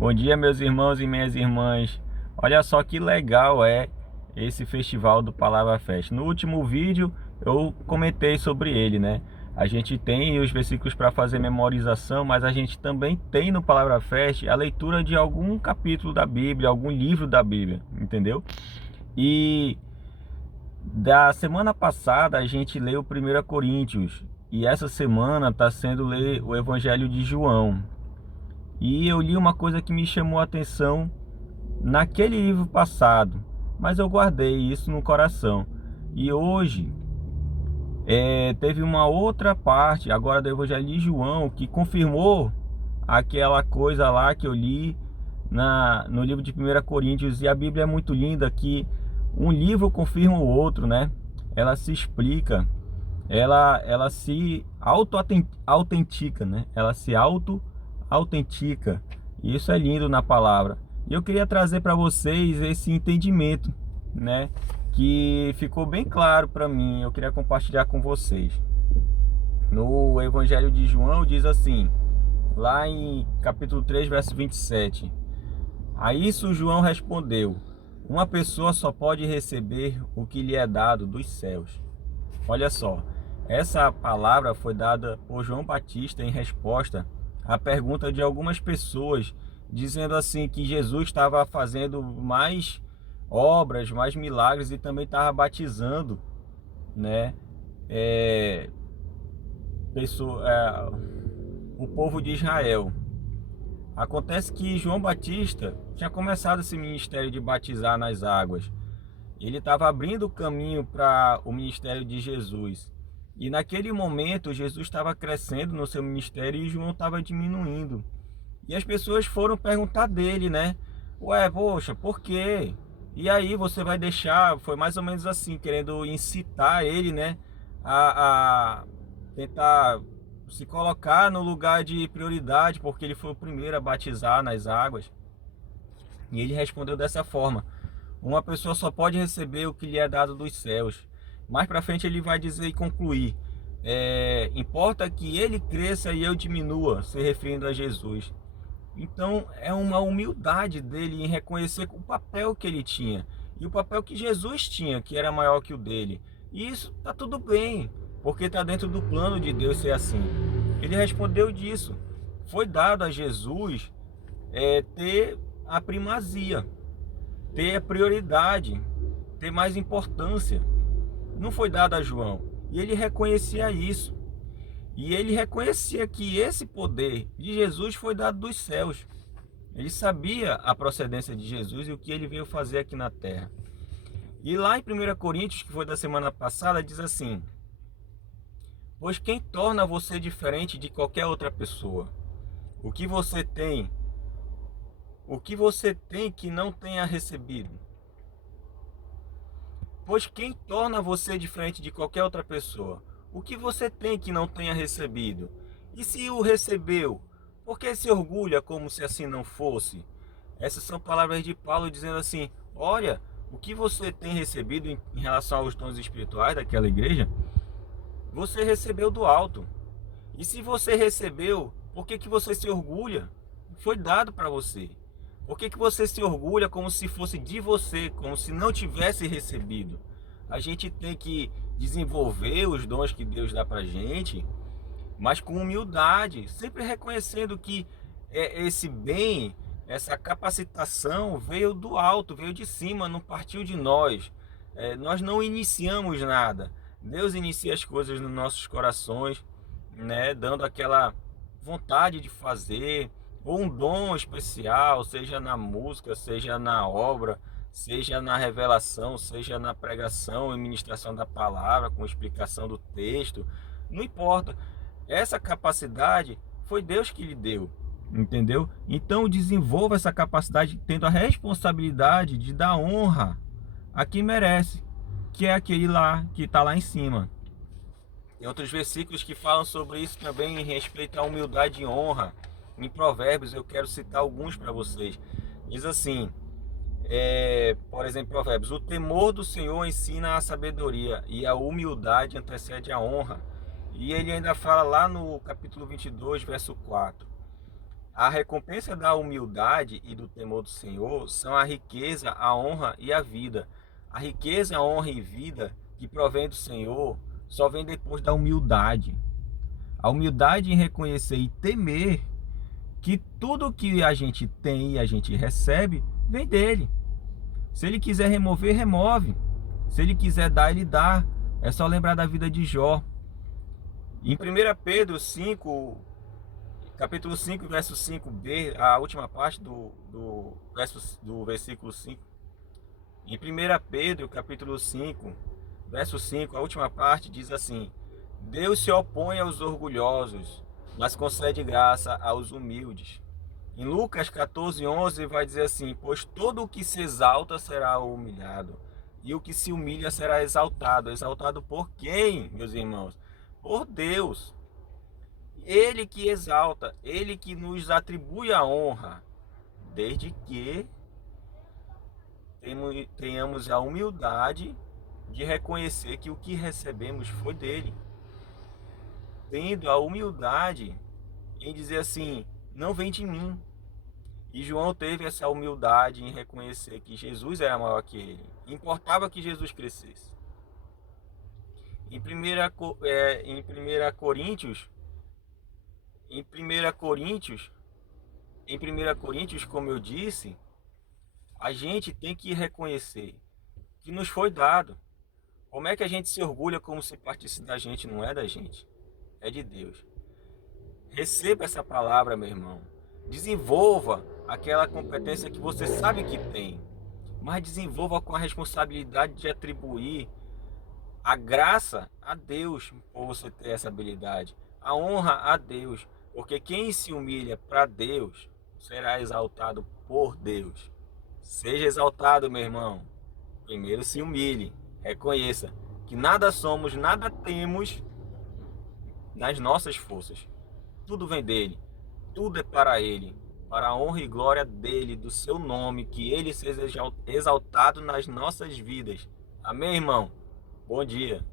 Bom dia, meus irmãos e minhas irmãs. Olha só que legal é esse festival do Palavra Fest. No último vídeo eu comentei sobre ele, né? A gente tem os versículos para fazer memorização, mas a gente também tem no Palavra Fest a leitura de algum capítulo da Bíblia, algum livro da Bíblia, entendeu? E da semana passada a gente leu 1 Coríntios e essa semana está sendo ler o Evangelho de João. E eu li uma coisa que me chamou a atenção naquele livro passado, mas eu guardei isso no coração. E hoje teve uma outra parte agora do Evangelho de João que confirmou aquela coisa lá que eu li no livro de 1 Coríntios. E a Bíblia é muito linda que um livro confirma o outro, né? Ela se explica, ela se auto-autentica, né? Ela se auto-autentica. E isso é lindo na palavra. E eu queria trazer para vocês esse entendimento, né? Que ficou bem claro para mim. Eu queria compartilhar com vocês. No Evangelho de João diz assim, lá em capítulo 3, verso 27. A isso João respondeu: uma pessoa só pode receber o que lhe é dado dos céus. Olha só, essa palavra foi dada por João Batista em resposta à pergunta de algumas pessoas, dizendo assim que Jesus estava fazendo mais obras, mais milagres e também estava batizando, né, o povo de Israel. Acontece que João Batista tinha começado esse ministério de batizar nas águas. Ele estava abrindo o caminho para o ministério de Jesus. E naquele momento Jesus estava crescendo no seu ministério e João estava diminuindo. E as pessoas foram perguntar dele, né? Ué, poxa, por quê? E aí você vai deixar? Foi mais ou menos assim, querendo incitar ele, né? A tentar se colocar no lugar de prioridade, porque ele foi o primeiro a batizar nas águas. E ele respondeu dessa forma: uma pessoa só pode receber o que lhe é dado dos céus. Mais para frente ele vai dizer e concluir: importa que ele cresça e eu diminua, se referindo a Jesus. Então é uma humildade dele em reconhecer o papel que ele tinha e o papel que Jesus tinha, que era maior que o dele. E isso está tudo bem, porque está dentro do plano de Deus ser assim. Ele respondeu disso. Foi dado a Jesus ter a primazia, ter a prioridade, ter mais importância. Não foi dado a João. E ele reconhecia isso. E ele reconhecia que esse poder de Jesus foi dado dos céus. Ele sabia a procedência de Jesus e o que ele veio fazer aqui na terra. E lá em 1 Coríntios, que foi da semana passada, diz assim: pois quem torna você diferente de qualquer outra pessoa? O que você tem? O que você tem que não tenha recebido? Pois quem torna você diferente de qualquer outra pessoa? O que você tem que não tenha recebido? E se o recebeu, por que se orgulha como se assim não fosse? Essas são palavras de Paulo dizendo assim: olha, o que você tem recebido em relação aos dons espirituais daquela igreja, você recebeu do alto. E se você recebeu, por que você se orgulha? Foi dado para você. Por que você se orgulha como se fosse de você, como se não tivesse recebido? A gente tem que desenvolver os dons que Deus dá para gente, mas com humildade, sempre reconhecendo que esse bem, essa capacitação veio do alto, veio de cima, não partiu de nós. Nós não iniciamos nada. Deus inicia as coisas nos nossos corações, né, dando aquela vontade de fazer, ou um dom especial, seja na música, seja na obra, seja na revelação, seja na pregação e ministração da palavra, com explicação do texto, não importa. Essa capacidade foi Deus que lhe deu, entendeu? Então desenvolva essa capacidade tendo a responsabilidade de dar honra a quem merece, que é aquele lá que está lá em cima. Tem outros versículos que falam sobre isso também, em respeito à humildade e honra. Em Provérbios, eu quero citar alguns para vocês. Diz assim, por exemplo, Provérbios: o temor do Senhor ensina a sabedoria e a humildade antecede a honra. E ele ainda fala lá no capítulo 22, verso 4: A recompensa da humildade e do temor do Senhor são a riqueza, a honra e a vida. A riqueza, a honra e vida que provém do Senhor só vem depois da humildade. A humildade em reconhecer e temer que tudo que a gente tem e a gente recebe vem dele. Se ele quiser remover, remove. Se ele quiser dar, ele dá. É só lembrar da vida de Jó. Em 1 Pedro 5, capítulo 5, verso 5b, a última parte do versículo 5. Em 1 Pedro, capítulo 5, verso 5, a última parte diz assim: Deus se opõe aos orgulhosos, mas concede graça aos humildes. Em Lucas 14:11 vai dizer assim: Pois todo o que se exalta será humilhado, e o que se humilha será exaltado. Exaltado por quem, meus irmãos? Por Deus. Ele que exalta, ele que nos atribui a honra, desde que tenhamos a humildade de reconhecer que o que recebemos foi dele. Tendo a humildade em dizer assim: não vem de mim. E João teve essa humildade em reconhecer que Jesus era maior que ele. Importava que Jesus crescesse. Em 1 Coríntios, em 1 Coríntios, em 1 Coríntios, como eu disse, a gente tem que reconhecer que nos foi dado. Como é que a gente se orgulha como se partisse da gente? Não é da gente, é de Deus. Receba essa palavra, meu irmão. Desenvolva aquela competência que você sabe que tem, mas desenvolva com a responsabilidade de atribuir a graça a Deus por você ter essa habilidade, a honra a Deus, porque quem se humilha para Deus será exaltado por Deus. Seja exaltado, meu irmão. Primeiro se humilhe, reconheça que nada somos, nada temos nas nossas forças. Tudo vem dele, tudo é para ele, para a honra e glória dele, do seu nome, que ele seja exaltado nas nossas vidas. Amém, irmão? Bom dia.